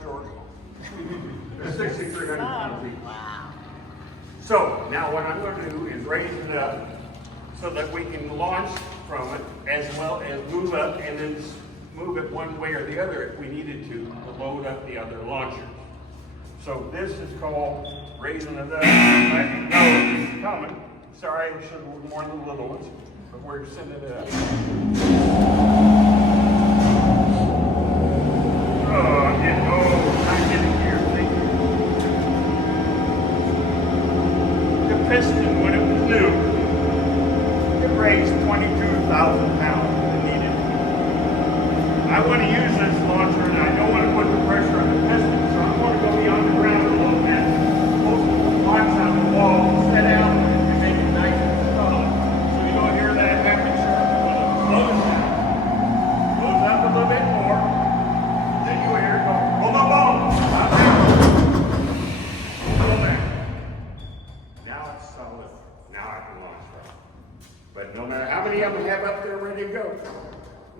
short. They're 6,300 pounds each. Wow. So now what I'm going to do is raise it up so that we can launch from it as well as move up and then move it one way or the other if we needed to load up the other launchers. So this is called raising it up. I know it's coming. Sorry, I should have worn the little ones, but we're sending it up. I'm getting here. Thank you. The piston, when it was new, it raised 22,000 pounds when it needed. I want to use this launcher and I don't want to put the pressure on the piston, so I'm going to go beyond the ground a little bit, pull some blocks out of the wall, set out, and make it nice and solid. So you don't hear that happen, sure. When it slows down, goes up a little bit more, then you hear it go, boom, boom, boom. Pull back. Now it's solid. Now I can launch that. But no matter how many of them have up there ready to go,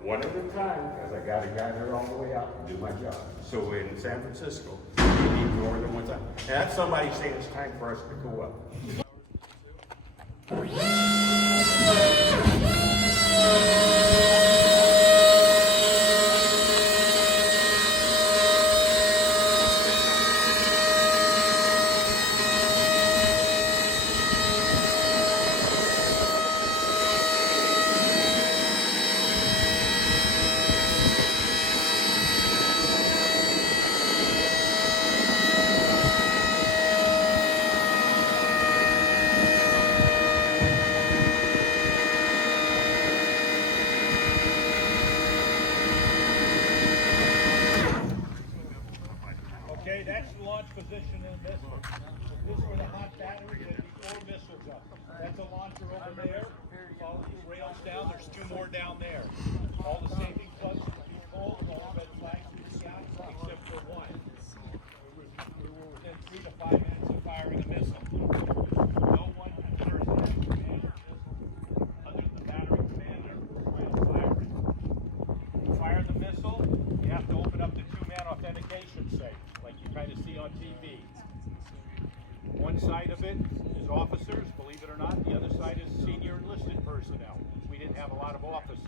one at a time, because I got a guy there all the way out to do my job. So in San Francisco, you need more than one time. And that's somebody saying it's time for us to go up. Okay, that's the launch position in this one. This is where the hot battery and the 4 missiles up. That's a launcher over there. Follow the rails down. There's 2 more down there. All the saving plugs are full, all red flags are down, except for one. We were within 3 to 5 minutes of firing a missile. No one enters the command missile other than the battery commander when firing. Fire the missile, you have to open up the 2-man authentication safe, like you kind of see on TV. One side of it is officers, believe it or not. The other side is senior enlisted personnel. We didn't have a lot of officers.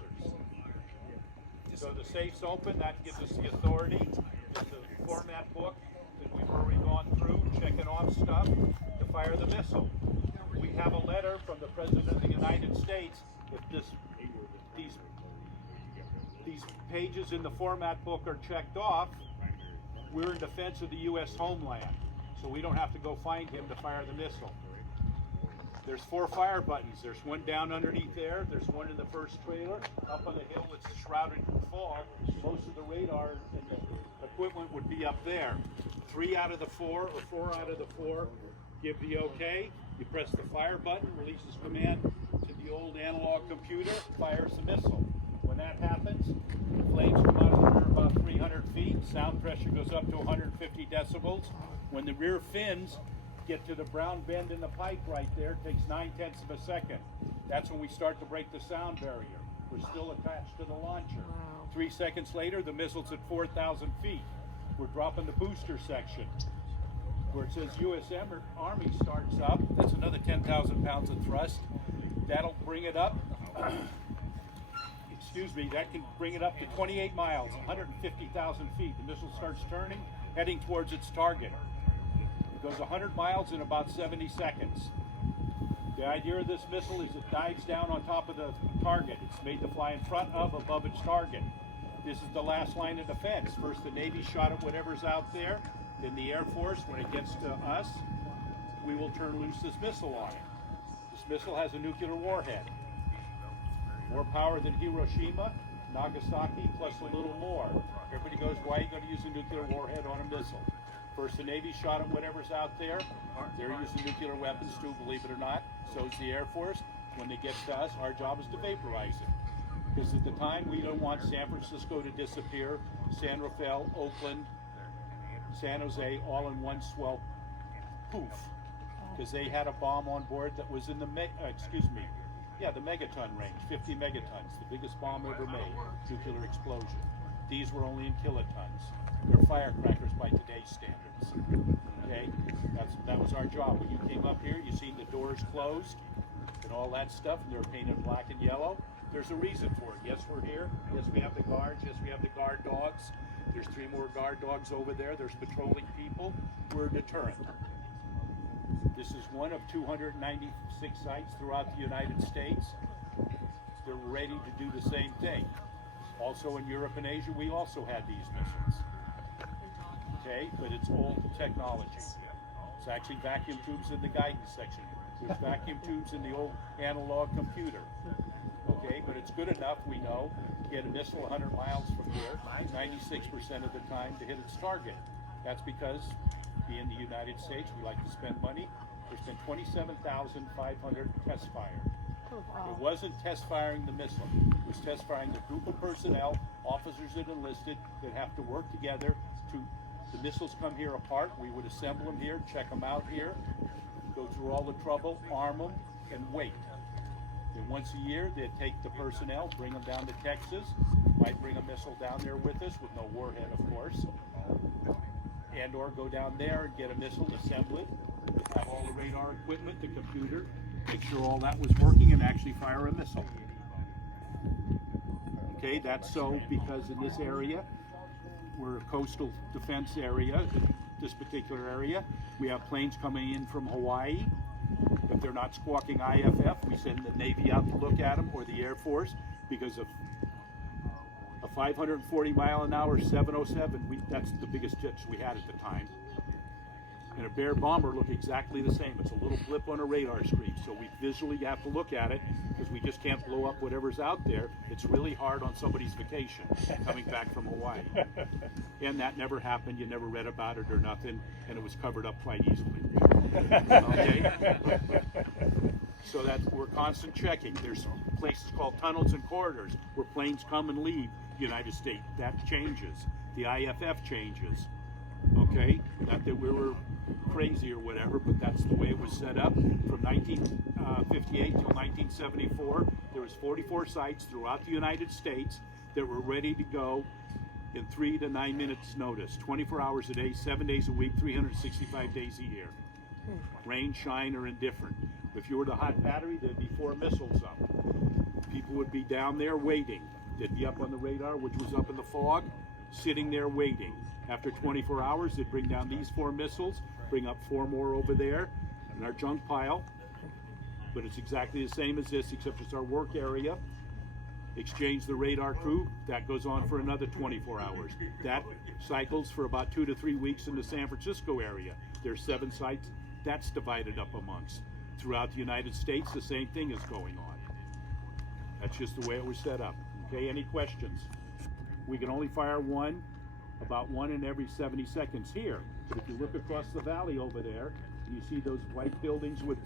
So the safe's open, that gives us the authority. It's a format book that we've already gone through, checking off stuff to fire the missile. We have a letter from the President of the United States with these pages in the format book are checked off. We're in defense of the U.S. homeland, so we don't have to go find him to fire the missile. There's 4 fire buttons. There's one down underneath there. There's one in the first trailer. Up on the hill, it's shrouded in fog. Most of the radar and the equipment would be up there. 3 out of the 4 or 4 out of the 4 give the okay. You press the fire button, releases command to the old analog computer, fires the missile. When that happens, flames come out of the rear about 300 feet. Sound pressure goes up to 150 decibels. When the rear fins get to the brown bend in the pipe right there, it takes 9/10 of a second. That's when we start to break the sound barrier. We're still attached to the launcher. 3 seconds later, the missile's at 4,000 feet. We're dropping the booster section. Where it says U.S. Army starts up, that's another 10,000 pounds of thrust. That'll bring it up. That can bring it up to 28 miles, 150,000 feet. The missile starts turning, heading towards its target. It goes 100 miles in about 70 seconds. The idea of this missile is it dives down on top of the target. It's made to fly in front of, above its target. This is the last line of defense. First the Navy shot at whatever's out there, then the Air Force, when it gets to us, we will turn loose this missile on it. This missile has a nuclear warhead. More power than Hiroshima, Nagasaki, plus a little more. Everybody goes, why are you going to use a nuclear warhead on a missile? First the Navy shot at whatever's out there. They're using nuclear weapons too, believe it or not. So is the Air Force. When it gets to us, our job is to vaporize it. Because at the time, we don't want San Francisco to disappear, San Rafael, Oakland, San Jose, all in one swell poof. Because they had a bomb on board that was in the the megaton range, 50 megatons, the biggest bomb ever made, nuclear explosion. These were only in kilotons. They're firecrackers by our job. When you came up here, you seen the doors closed and all that stuff, and they're painted black and yellow. There's a reason for it. Yes, we're here. Yes, we have the guards. Yes, we have the guard dogs. There's 3 more guard dogs over there. There's patrolling people. We're a deterrent. This is one of 296 sites throughout the United States. They're ready to do the same thing. Also in Europe and Asia, we also had these missiles. Okay, but it's old technology. It's actually vacuum tubes in the guidance section. There's vacuum tubes in the old analog computer. Okay, but it's good enough, we know, to get a missile 100 miles from here, 96% of the time to hit its target. That's because, being the United States, we like to spend money. There's been 27,500 test fired. It wasn't test firing the missile. It was test firing the group of personnel, officers that enlisted, that have to work together to, the missiles come here apart, we would assemble them here, check them out here, go through all the trouble, arm them, and wait. Then once a year, they'd take the personnel, bring them down to Texas, might bring a missile down there with us, with no warhead, of course, and or go down there and get a missile, assemble it, have all the radar equipment, the computer, make sure all that was working, and actually fire a missile. Okay, that's so because in this area, we're a coastal defense area, this particular area, we have planes coming in from Hawaii. If they're not squawking IFF, we send the Navy out to look at them, or the Air Force, because of a 540-mile-an-hour 707, that's the biggest jets we had at the time. And a Bear bomber look exactly the same. It's a little blip on a radar screen, so we visually have to look at it, because we just can't blow up whatever's out there. It's really hard on somebody's vacation, coming back from Hawaii. And that never happened, you never read about it or nothing, and it was covered up quite easily. Okay? So that we're constant checking. There's places called tunnels and corridors where planes come and leave the United States. That changes. The IFF changes. Okay? Not that we were crazy or whatever, but that's the way it was set up. From 1958 till 1974, there was 44 sites throughout the United States that were ready to go in 3 to 9 minutes notice, 24 hours a day, 7 days a week, 365 days a year. Rain, shine, or indifferent. If you were the hot battery, there'd be 4 missiles up. People would be down there waiting. They'd be up on the radar, which was up in the fog, sitting there waiting. After 24 hours, they'd bring down these 4 missiles, bring up 4 more over there in our junk pile. But it's exactly the same as this, except it's our work area. Exchange the radar crew, that goes on for another 24 hours. That cycles for about 2 to 3 weeks in the San Francisco area. There's 7 sites, that's divided up amongst. Throughout the United States, the same thing is going on. That's just the way it was set up. Okay, any questions? We can only fire one, about 1 in every 70 seconds here. But if you look across the valley over there, you see those white buildings with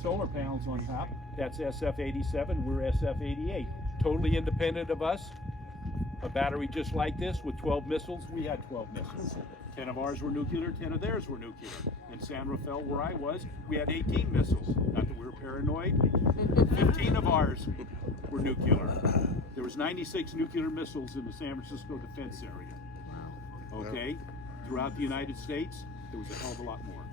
solar panels on top. That's SF-87, we're SF-88. Totally independent of us. A battery just like this with 12 missiles, we had 12 missiles. 10 of ours were nuclear, 10 of theirs were nuclear. In San Rafael, where I was, we had 18 missiles. Not that we were paranoid. 15 of ours were nuclear. There was 96 nuclear missiles in the San Francisco defense area. Okay? Throughout the United States, there was a hell of a lot more.